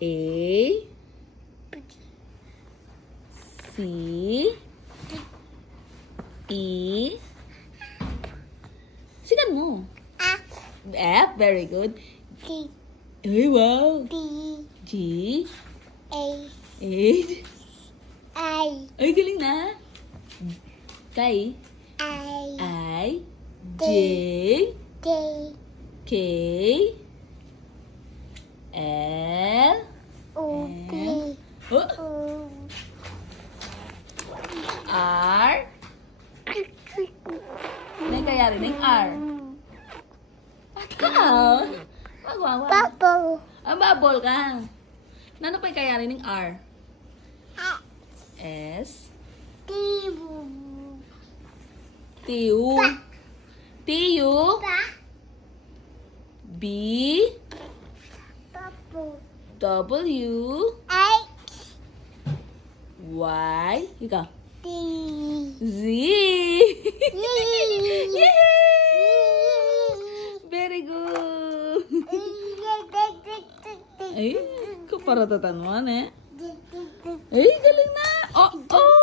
A. C. E. Sigan mo. F. Very good. Ay, wow. G. H. Ay, galing na. Kay. I. J. K. L. M. Oh, R. May kaya rin yung R. Ikaw. Magwawa. Ang babol ka. Nano pa kaya rin yung R? S. Tiu. Tiu. B. W. Y. Ikaw. Z. Yay! Very good. Ay, kaparata tanuan eh. Ay, galing na. Oh, oh.